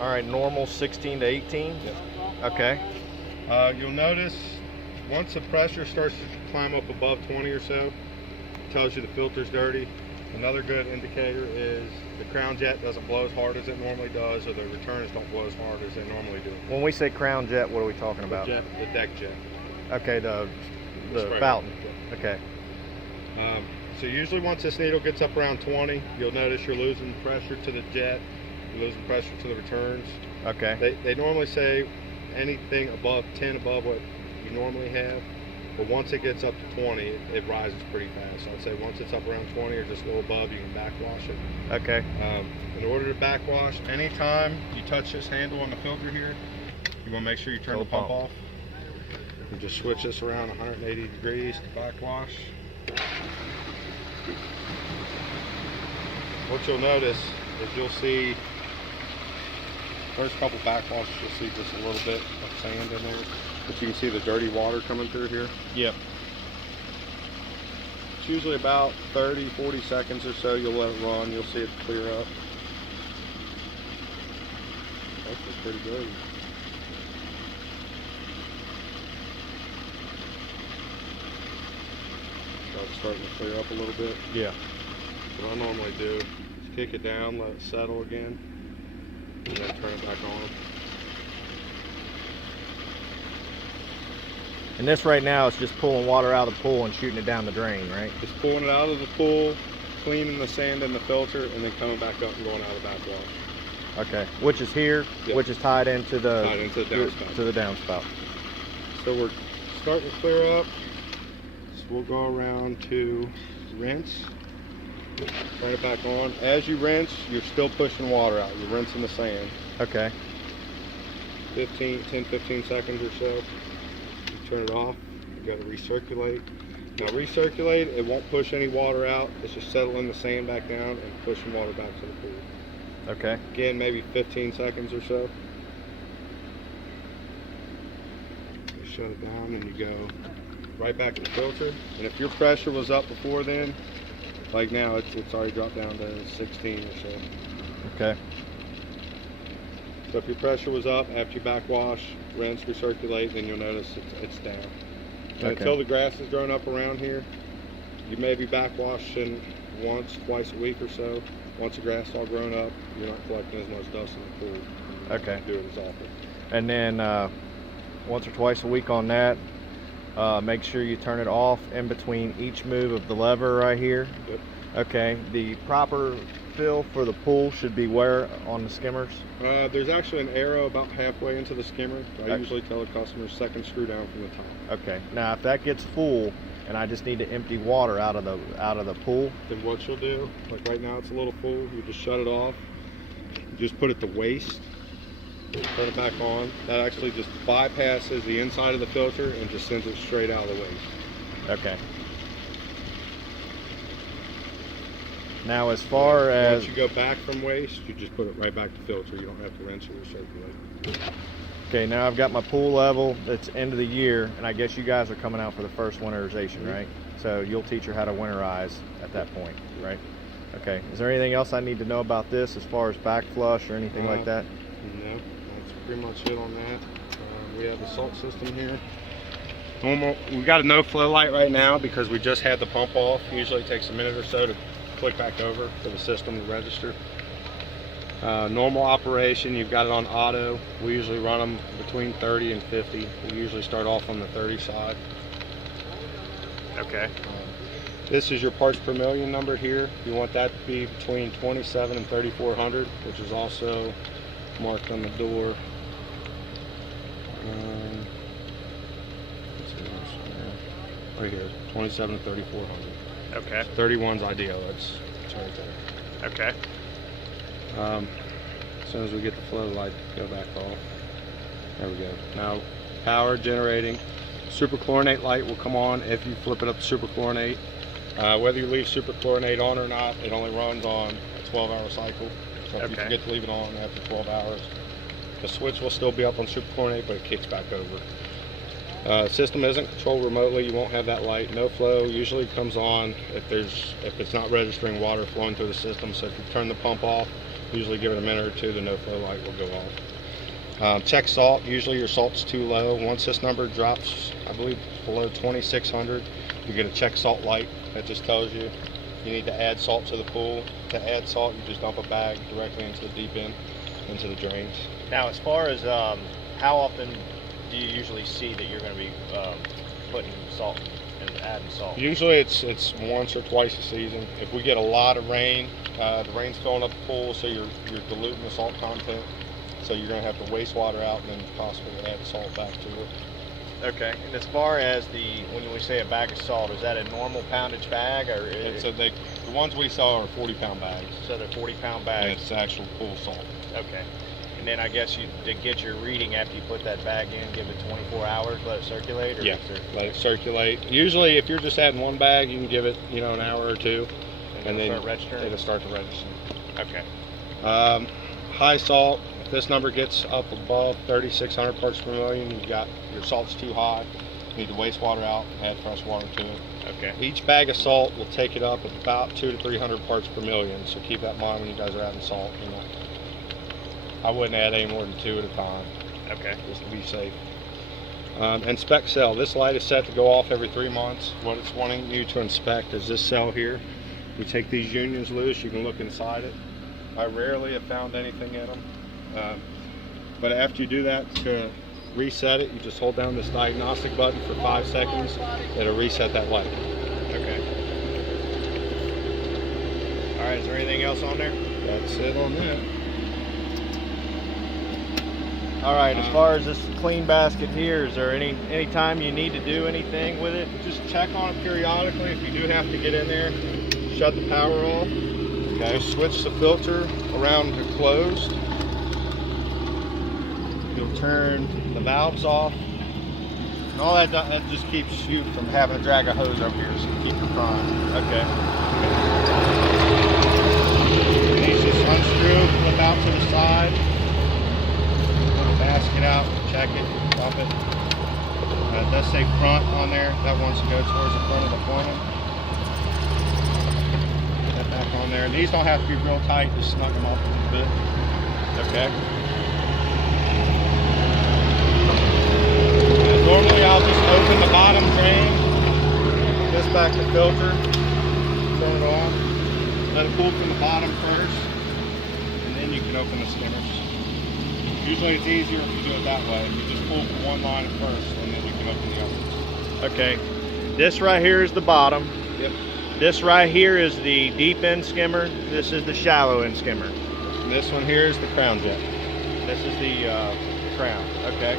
All right, normal 16 to 18. Yep. Okay. You'll notice once the pressure starts to climb up above 20 or so, it tells you the filter's dirty. Another good indicator is the crown jet doesn't blow as hard as it normally does, or the returns don't blow as hard as they normally do. When we say crown jet, what are we talking about? The deck jet. Okay, the spray fountain. jet. Okay. So usually once this needle gets up around 20, you'll notice you're losing pressure to the jet, you're losing pressure to the returns. Okay. They normally say anything above 10 above what you normally have, but once it gets up to 20, it rises pretty fast. So I'd say once it's up around 20 or just a little above, you can backwash it. Okay. In order to backwash, anytime you touch this handle on the filter here, you want to make sure you turn the pump off. You just switch this around 180 degrees to backwash. What you'll notice is you'll see first couple backwashes, you'll see just a little bit of sand in there, but you can see the dirty water coming through here. Yep. It's usually about 30-40 seconds or so. You'll let it run, you'll see it clear up. That looks pretty good. So it's starting to clear up a little bit. Yeah. What I normally do is kick it down, let it settle again, and then turn it back on. And this right now is just pulling water out of the pool and shooting it down the drain, right? Just pulling it out of the pool, cleaning the sand in the filter, and then coming back up and going out of the backwash. Okay. Which is here, Yep. which is tied into the downspout. to the downspout. So we're starting to clear up. So we'll go around to rinse. Turn it back on. As you rinse, you're still pushing water out. You're rinsing the sand. Okay. 10-15 seconds or so. You turn it off. You got to recirculate. Now recirculate, it won't push any water out. It's just settling the sand back down and pushing water back to the pool. Okay. Again, maybe 15 seconds or so. You shut it down and you go right back to the filter. And if your pressure was up before then, like now, it's already dropped down to 16 or so. Okay. So if your pressure was up after you backwash, rinse, recirculate, then you'll notice it's down. And Okay. until the grass has grown up around here, you may be backwashing once, twice a week or so. Once the grass is all grown up, you're not collecting as much dust in the pool. You Okay. don't do it as often. And then once or twice a week on that, make sure you turn it off in between each move of the lever right here. Yep. Okay. The proper fill for the pool should be where on the skimmers? There's actually an arrow about halfway into the skimmer. I Okay. usually tell the customer second screw down from the top. Okay. Now if that gets full and I just need to empty water out of the pool. Then what you'll do, like right now it's a little full, you just shut it off. You just put it to waste. Turn it back on. That actually just bypasses the inside of the filter and just sends it straight out of the waste. Okay. Now as far as Once you go back from waste, you just put it right back to filter. You don't have to rinse or recirculate. okay, now I've got my pool level. It's end of the year, and I guess you guys are coming out for the first winterization, right? So you'll teach her how to winterize at that point, right? Okay. Is there anything else I need to know about this as far as back flush or anything like that? No, that's pretty much it on that. We have the salt system here. We got a no flow light right now because we just had the pump off. Usually it takes a minute or so to click back over for the system to register. Normal operation, you've got it on auto. We usually run them between 30 and 50. We usually start off on the 30 side. Okay. This is your parts per million number here. You want that to be between 27 and 3400, which is also marked on the door. Right here, 27 to 3400. Okay. 31's ideal. It's right there. Okay. As soon as we get the flow light go back off. There we go. Now, power generating. Superchlorinate light will come on if you flip it up to superchlorinate. Whether you leave superchlorinate on or not, it only runs on a 12-hour cycle. So if you forget to leave it on after 12 hours, the switch will still be up on superchlorinate, but it kicks back over. System isn't controlled remotely. You won't have that light. No flow usually comes on if it's not registering water flowing through the system. So if you turn the pump off, Usually give it a minute or two, the no-flow light will go off. Check salt. Usually your salt's too low. Once this number drops, I believe below 2,600, you get a check salt light that just tells you you need to add salt to the pool. To add salt, you just dump a bag directly into the deep end, into the drains. Now, as far as how often do you usually see that you're going to be putting salt and adding salt? Usually it's once or twice a season. If we get a lot of rain, the rain's filling up the pool, so you're diluting the salt content. So you're going to have to waste water out and then possibly add salt back to it. Okay. And as far as when we say a bag of salt, is that a normal poundage bag, or The ones we sell are 40-pound bags. So they're 40-pound And bags. it's actual pool salt. Okay. And then I guess to get your reading after you put that bag in, give it 24 hours, let it circulate, or Yeah, is there, let it circulate. Usually, if you're just adding one bag, you can give it, an hour or two, and then start registering? it'll start to register. Okay. High salt. If this number gets up above 3,600 parts per million, your salt's too high. You need to waste water out, add fresh water to it. Okay. Each bag of salt will take it up at about 200 to 300 parts per million. So keep that in mind when you guys are adding salt. I wouldn't add any more than 2 at a time. Okay. Just to be safe. Inspect cell. This light is set to go off every 3 months. What it's wanting you to inspect is this cell here. You take these unions loose, you can look inside it. I rarely have found anything in them. But after you do that, to reset it, you just hold down this diagnostic button for 5 seconds. It'll reset that light. Okay. All right. Is there anything else on there? That's it on that. All right. As far as this clean basket here, is there any time you need to do anything with it? Just check on it periodically. If you do have to get in there, shut the power off. Okay. Switch the filter around to closed. You'll turn the valves off. And all that just keeps you from having to drag a hose over here, so you keep your prime. Okay. And these just unscrew, flip out to the side. Pull the basket out, check it, dump it. It does say front on there. That wants to go towards the front of the funnel. Put that back on there. And these don't have to be real tight, just snug them up a little bit. Okay. Normally I'll just open the bottom drain, this back to filter, turn it on, let it cool from the bottom first, and then you can open the skimmers. Usually it's easier if you do it that way. You just pull from one line first, and then you can open the others. Okay. This right here is the bottom. Yep. This right here is the deep end skimmer. This is the shallow end skimmer. And this one here is the crown jet. This is the crown. Okay.